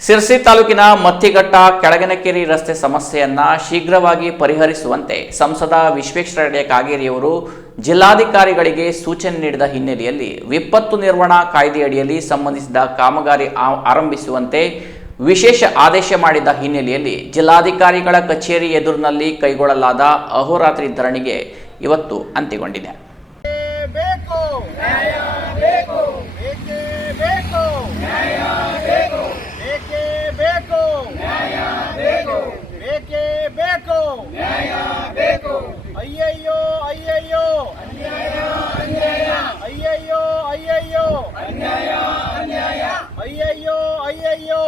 ಸಿರ್ಸಿ ತಾಲೂಕಿನ ಮತ್ತಿಘಟ್ಟ ಕೆಳಗನಕೇರಿ ರಸ್ತೆ ಸಮಸ್ಯೆಯನ್ನ ಶೀಘ್ರವಾಗಿ ಪರಿಹರಿಸುವಂತೆ ಸಂಸದ ವಿಶ್ವೇಶ್ವರಯ್ಯ ಕಾಗೇರಿಯವರು ಜಿಲ್ಲಾಧಿಕಾರಿಗಳಿಗೆ ಸೂಚನೆ ನೀಡಿದ ಹಿನ್ನೆಲೆಯಲ್ಲಿ ವಿಪತ್ತು ನಿರ್ವಹಣಾ ಕಾಯ್ದೆಯಡಿಯಲ್ಲಿ ಸಂಬಂಧಿಸಿದ ಕಾಮಗಾರಿ ಆರಂಭಿಸುವಂತೆ ವಿಶೇಷ ಆದೇಶ ಮಾಡಿದ ಹಿನ್ನೆಲೆಯಲ್ಲಿ ಜಿಲ್ಲಾಧಿಕಾರಿಗಳ ಕಚೇರಿ ಎದುರಿನಲ್ಲಿ ಕೈಗೊಳ್ಳಲಾದ ಅಹೋರಾತ್ರಿ ಧರಣಿಗೆ ಇವತ್ತು ಅಂತ್ಯಗೊಂಡಿದೆ ಬೇಕು ನ್ಯಾಯ ಬೇಕು ಬೇಕೇ ಬೇಕು ನ್ಯಾಯ ಬೇಕು ಬೇಕೇ ಬೇಕು ನ್ಯಾಯ ಬೇಕು ಬೇಕೇ ಬೇಕು ನ್ಯಾಯ ಬೇಕು. ಅಯ್ಯಯ್ಯೋ ಅಯ್ಯಯ್ಯೋ. ಅನ್ಯಾಯ ಅನ್ಯಾಯ ಅಯ್ಯಯ್ಯೋ ಅಯ್ಯಯ್ಯೋ ಅನ್ಯಾಯ ಅನ್ಯಾಯ ಅಯ್ಯಯ್ಯೋ ಅಯ್ಯಯ್ಯೋ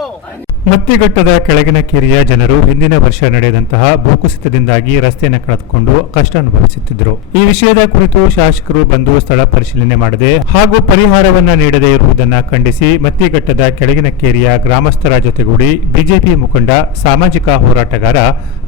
ಮತ್ತಿಘಟ್ಟದ ಕೆಳಗಿನ ಕೆರೆಯ ಜನರು ಹಿಂದಿನ ವರ್ಷ ನಡೆದಂತಹ ಭೂಕುಸಿತದಿಂದಾಗಿ ರಸ್ತೆಯನ್ನು ಕಳೆದುಕೊಂಡು ಕಷ್ಟ ಅನುಭವಿಸುತ್ತಿದ್ದರು. ಈ ವಿಷಯದ ಕುರಿತು ಶಾಸಕರು ಬಂದು ಸ್ಥಳ ಪರಿಶೀಲನೆ ಮಾಡದೆ ಹಾಗೂ ಪರಿಹಾರವನ್ನ ನೀಡದೇ ಇರುವುದನ್ನು ಖಂಡಿಸಿ ಮತ್ತಿಘಟ್ಟದ ಕೆಳಗಿನ ಕೇರಿಯ ಗ್ರಾಮಸ್ಥರ ಜೊತೆಗೂಡಿ ಬಿಜೆಪಿ ಮುಖಂಡ, ಸಾಮಾಜಿಕ ಹೋರಾಟಗಾರ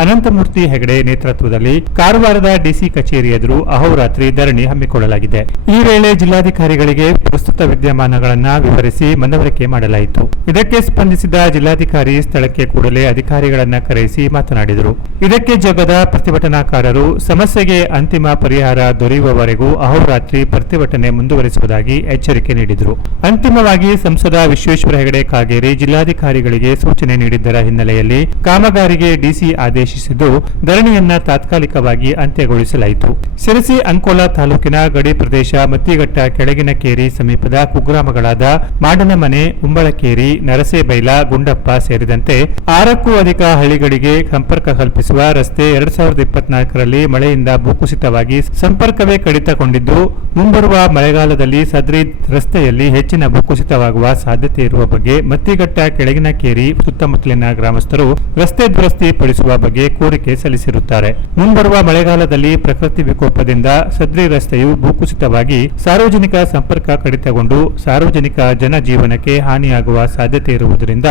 ಅನಂತಮೂರ್ತಿ ಹೆಗಡೆ ನೇತೃತ್ವದಲ್ಲಿ ಕಾರವಾರದ ಡಿಸಿ ಕಚೇರಿ ಎದುರು ಅಹೋರಾತ್ರಿ ಧರಣಿ ಹಮ್ಮಿಕೊಳ್ಳಲಾಗಿದೆ. ಈ ವೇಳೆ ಜಿಲ್ಲಾಧಿಕಾರಿಗಳಿಗೆ ಪ್ರಸ್ತುತ ವಿದ್ಯಮಾನಗಳನ್ನು ವಿವರಿಸಿ ಮನವರಿಕೆ ಮಾಡಲಾಯಿತು. ಇದಕ್ಕೆ ಸ್ಪಂದಿಸಿದ ಜಿಲ್ಲಾಧಿಕಾರಿ ಸ್ಥಳಕ್ಕೆ ಕೂಡಲೇ ಅಧಿಕಾರಿಗಳನ್ನ ಕರೆಸಿ ಮಾತನಾಡಿದರು. ಇದಕ್ಕೆ ಜಗದ ಪ್ರತಿಭಟನಾಕಾರರು ಸಮಸ್ಯೆಗೆ ಅಂತಿಮ ಪರಿಹಾರ ದೊರೆಯುವವರೆಗೂ ಅಹೋರಾತ್ರಿ ಪ್ರತಿಭಟನೆ ಮುಂದುವರಿಸುವುದಾಗಿ ಎಚ್ಚರಿಕೆ ನೀಡಿದರು. ಅಂತಿಮವಾಗಿ ಸಂಸದ ವಿಶ್ವೇಶ್ವರ ಹೆಗಡೆ ಕಾಗೇರಿ ಜಿಲ್ಲಾಧಿಕಾರಿಗಳಿಗೆ ಸೂಚನೆ ನೀಡಿದ್ದರ ಹಿನ್ನೆಲೆಯಲ್ಲಿ ಕಾಮಗಾರಿಗೆ ಡಿಸಿ ಆದೇಶಿಸಿದ್ದು, ಧರಣಿಯನ್ನ ತಾತ್ಕಾಲಿಕವಾಗಿ ಅಂತ್ಯಗೊಳಿಸಲಾಯಿತು. ಸಿರಸಿ ಅಂಕೋಲಾ ತಾಲೂಕಿನ ಗಡಿ ಪ್ರದೇಶ ಮತ್ತಿಘಟ್ಟ ಕೆಳಗಿನ ಕೇರಿ ಸಮೀಪದ ಕುಗ್ರಾಮಗಳಾದ ಮಾಡನಮನೆ, ಉಂಬಳಕೇರಿ, ನರಸೇಬೈಲ, ಗುಂಡಪ್ಪ ಸೇರಿದಂತೆ ಆರಕ್ಕೂ ಅಧಿಕ ಹಳ್ಳಿಗಳಿಗೆ ಸಂಪರ್ಕ ಕಲ್ಪಿಸುವ ರಸ್ತೆ ಎರಡ್ ಸಾವಿರದ ಇಪ್ಪತ್ನಾಲ್ಕರಲ್ಲಿ ಮಳೆಯಿಂದ ಭೂಕುಸಿತವಾಗಿ ಸಂಪರ್ಕವೇ ಕಡಿತಗೊಂಡಿದ್ದು, ಮುಂಬರುವ ಮಳೆಗಾಲದಲ್ಲಿ ಸದ್ರಿ ರಸ್ತೆಯಲ್ಲಿ ಹೆಚ್ಚಿನ ಭೂಕುಸಿತವಾಗುವ ಸಾಧ್ಯತೆ ಇರುವ ಬಗ್ಗೆ ಮತ್ತಿಘಟ್ಟ ಕೆಳಗಿನ ಕೇರಿ ಸುತ್ತಮುತ್ತಲಿನ ಗ್ರಾಮಸ್ಥರು ರಸ್ತೆ ದುರಸ್ತಿ ಪಡಿಸುವ ಬಗ್ಗೆ ಕೋರಿಕೆ ಸಲ್ಲಿಸಿರುತ್ತಾರೆ. ಮುಂಬರುವ ಮಳೆಗಾಲದಲ್ಲಿ ಪ್ರಕೃತಿ ವಿಕೋಪದಿಂದ ಸದ್ರಿ ರಸ್ತೆಯು ಭೂಕುಸಿತವಾಗಿ ಸಾರ್ವಜನಿಕ ಸಂಪರ್ಕ ಕಡಿತಗೊಂಡು ಸಾರ್ವಜನಿಕ ಜನಜೀವನಕ್ಕೆ ಹಾನಿಯಾಗುವ ಸಾಧ್ಯತೆ ಇರುವುದರಿಂದ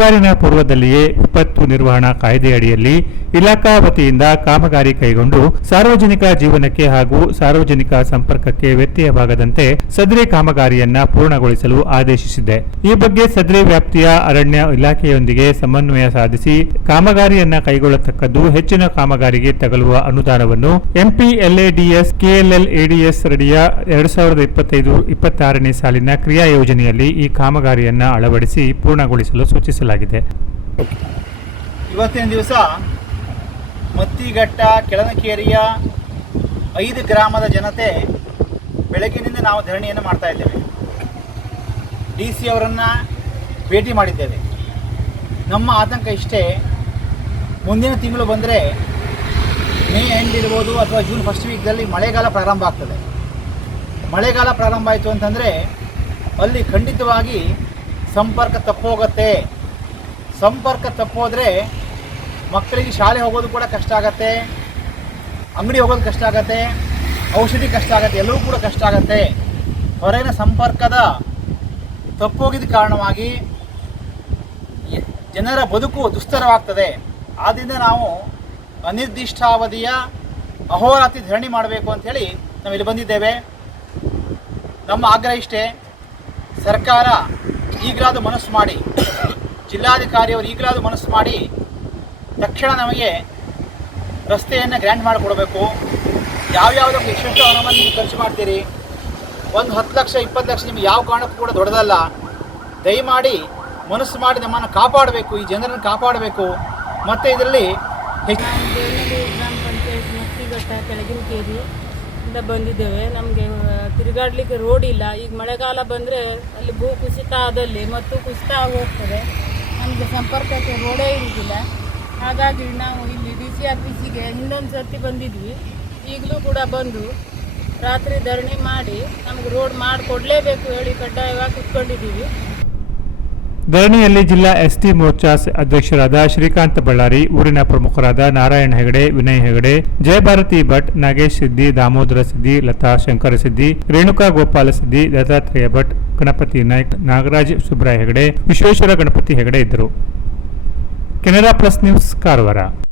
ಮುಂಗಾರಿನ ಪೂರ್ವದಲ್ಲಿಯೇ ವಿಪತ್ತು ನಿರ್ವಹಣಾ ಕಾಯ್ದೆಯಡಿಯಲ್ಲಿ ಇಲಾಖಾ ವತಿಯಿಂದ ಕಾಮಗಾರಿ ಕೈಗೊಂಡು ಸಾರ್ವಜನಿಕ ಜೀವನಕ್ಕೆ ಹಾಗೂ ಸಾರ್ವಜನಿಕ ಸಂಪರ್ಕಕ್ಕೆ ವ್ಯತ್ಯಯವಾಗದಂತೆ ಸದ್ರಿ ಕಾಮಗಾರಿಯನ್ನ ಪೂರ್ಣಗೊಳಿಸಲು ಆದೇಶಿಸಿದೆ. ಈ ಬಗ್ಗೆ ಸದ್ರಿ ವ್ಯಾಪ್ತಿಯ ಅರಣ್ಯ ಇಲಾಖೆಯೊಂದಿಗೆ ಸಮನ್ವಯ ಸಾಧಿಸಿ ಕಾಮಗಾರಿಯನ್ನ ಕೈಗೊಳ್ಳತಕ್ಕದ್ದು ಹೆಚ್ಚಿನ ಕಾಮಗಾರಿಗೆ ತಗಲುವ ಅನುದಾನವನ್ನು ಎಂಪಿಎಲ್ಎಡಿಎಸ್ ಕೆಎಲ್ಎಲ್ ಎಡಿಎಸ್ ರಡಿಯ ಎರಡ್ ಸಾವಿರದ ಇಪ್ಪತ್ತೈದು, ಇಪ್ಪತ್ತಾರನೇ ಸಾಲಿನ ಕ್ರಿಯಾ ಯೋಜನೆಯಲ್ಲಿ ಈ ಕಾಮಗಾರಿಯನ್ನ ಅಳವಡಿಸಿ ಪೂರ್ಣಗೊಳಿಸಲು ಸೂಚಿಸಲಾಗಿದೆ. ಇವತ್ತಿನ ದಿವಸ ಮತ್ತಿಘಟ್ಟ ಕೆಳನಕೇರಿಯ ಐದು ಗ್ರಾಮದ ಜನತೆ ಬೆಳಗಿನಿಂದ ನಾವು ಧರಣಿಯನ್ನು ಮಾಡ್ತಾ ಇದ್ದೇವೆ. ಡಿ ಸಿ ಅವರನ್ನು ಭೇಟಿ ಮಾಡಿದ್ದೇವೆ. ನಮ್ಮ ಆತಂಕ ಇಷ್ಟೇ, ಮುಂದಿನ ತಿಂಗಳು ಬಂದರೆ ಮೇ ಎಂಡ್ ಇರ್ಬೋದು ಅಥವಾ ಜೂನ್ ಫಸ್ಟ್ ವೀಕ್ದಲ್ಲಿ ಮಳೆಗಾಲ ಪ್ರಾರಂಭ ಆಗ್ತದೆ. ಮಳೆಗಾಲ ಪ್ರಾರಂಭ ಆಯಿತು ಅಂತಂದರೆ ಅಲ್ಲಿ ಖಂಡಿತವಾಗಿ ಸಂಪರ್ಕ ತಪ್ಪೋಗತ್ತೆ. ಸಂಪರ್ಕ ತಪ್ಪೋದ್ರೆ ಮಕ್ಕಳಿಗೆ ಶಾಲೆ ಹೋಗೋದು ಕೂಡ ಕಷ್ಟ ಆಗತ್ತೆ, ಅಂಗಡಿ ಹೋಗೋದು ಕಷ್ಟ ಆಗತ್ತೆ, ಔಷಧಿ ಕಷ್ಟ ಆಗತ್ತೆ, ಎಲ್ಲವೂ ಕೂಡ ಕಷ್ಟ ಆಗತ್ತೆ. ಹೊರಗಿನ ಸಂಪರ್ಕದ ತಪ್ಪೋಗಿದ ಕಾರಣವಾಗಿ ಜನರ ಬದುಕು ದುಸ್ತರವಾಗ್ತದೆ. ಆದ್ದರಿಂದ ನಾವು ಅನಿರ್ದಿಷ್ಟಾವಧಿಯ ಅಹೋರಾತ್ರಿ ಧರಣಿ ಮಾಡಬೇಕು ಅಂಥೇಳಿ ನಾವು ಇಲ್ಲಿ ಬಂದಿದ್ದೇವೆ. ನಮ್ಮ ಆಗ್ರಹ ಇಷ್ಟೇ, ಸರ್ಕಾರ ಈಗಲಾದರೂ ಮನಸ್ಸು ಮಾಡಿ ಜಿಲ್ಲಾಧಿಕಾರಿಯವರು ಈಗಲಾದರೂ ಮನಸ್ಸು ಮಾಡಿ ತಕ್ಷಣ ನಮಗೆ ರಸ್ತೆಯನ್ನು ಗ್ರ್ಯಾಂಡ್ ಮಾಡಿಕೊಡ್ಬೇಕು. ಯಾವ್ಯಾವುದಕ್ಕೆ ಎಷ್ಟೆಷ್ಟು ಹಣವನ್ನು ನೀವು ಖರ್ಚು ಮಾಡ್ತೀರಿ. ಒಂದು ಹತ್ತು ಲಕ್ಷ, ಇಪ್ಪತ್ತು ಲಕ್ಷ ನಿಮ್ಗೆ ಯಾವ ಕಾರಣಕ್ಕೂ ಕೂಡ ದೊಡ್ಡದಲ್ಲ. ದಯಮಾಡಿ ಮನಸ್ಸು ಮಾಡಿ ನಮ್ಮನ್ನು ಕಾಪಾಡಬೇಕು, ಈ ಜನರನ್ನು ಕಾಪಾಡಬೇಕು. ಮತ್ತು ಇದರಲ್ಲಿ ಗ್ರಾಮ ಕೇರಿ ಇಂದ ಬಂದಿದ್ದೇವೆ. ನಮಗೆ ತಿರುಗಾಡಲಿಕ್ಕೆ ರೋಡ್ ಇಲ್ಲ. ಈಗ ಮಳೆಗಾಲ ಬಂದರೆ ಅಲ್ಲಿ ಭೂ ಕುಸಿತ ಆದಲ್ಲಿ ಮತ್ತು ಕುಸಿತ ಆಗಿ ಹೋಗ್ತದೆ ನಮಗೆ ಸಂಪರ್ಕಕ್ಕೆ ರೋಡೇ ಇರುವುದಿಲ್ಲ ಹಾಗಾಗಿ ನಾವು ಇಲ್ಲಿ ಡಿ ಸಿ ಆಫೀಸಿಗೆ ಇನ್ನೊಂದು ಸರ್ತಿ ಬಂದಿದ್ವಿ. ಈಗಲೂ ಕೂಡ ಬಂದು ರಾತ್ರಿ ಧರಣಿ ಮಾಡಿ ನಮಗೆ ರೋಡ್ ಮಾಡಿಕೊಡ್ಲೇಬೇಕು ಹೇಳಿ ಕಡ್ಡಾಯವಾಗಿ ಕುತ್ಕೊಂಡಿದ್ದೀವಿ. ಧರಣಿಯಲ್ಲಿ ಜಿಲ್ಲಾ ಎಸ್ಟಿ ಮೋರ್ಚಾ ಅಧ್ಯಕ್ಷರಾದ ಶ್ರೀಕಾಂತ್ ಬಳ್ಳಾರಿ, ಊರಿನ ಪ್ರಮುಖರಾದ ನಾರಾಯಣ ಹೆಗಡೆ, ವಿನಯ್ ಹೆಗಡೆ ಜಯಭಾರತಿ ಭಟ್, ನಾಗೇಶ್ ಸಿದ್ದಿ, ದಾಮೋದರ ಸಿದ್ದಿ, ಲತಾ ಶಂಕರ ಸಿದ್ದಿ, ರೇಣುಕಾ ಗೋಪಾಲ ಸಿದ್ದಿ, ದತ್ತಾತ್ರೇಯ ಭಟ್, ಗಣಪತಿ ನಾಯ್ಕ್, ನಾಗರಾಜ್ ಸುಬ್ರಾಯ್ ಹೆಗಡೆ, ವಿಶ್ವೇಶ್ವರ ಗಣಪತಿ ಹೆಗಡೆ ಇದ್ದರು. Canara plus news, Karwar.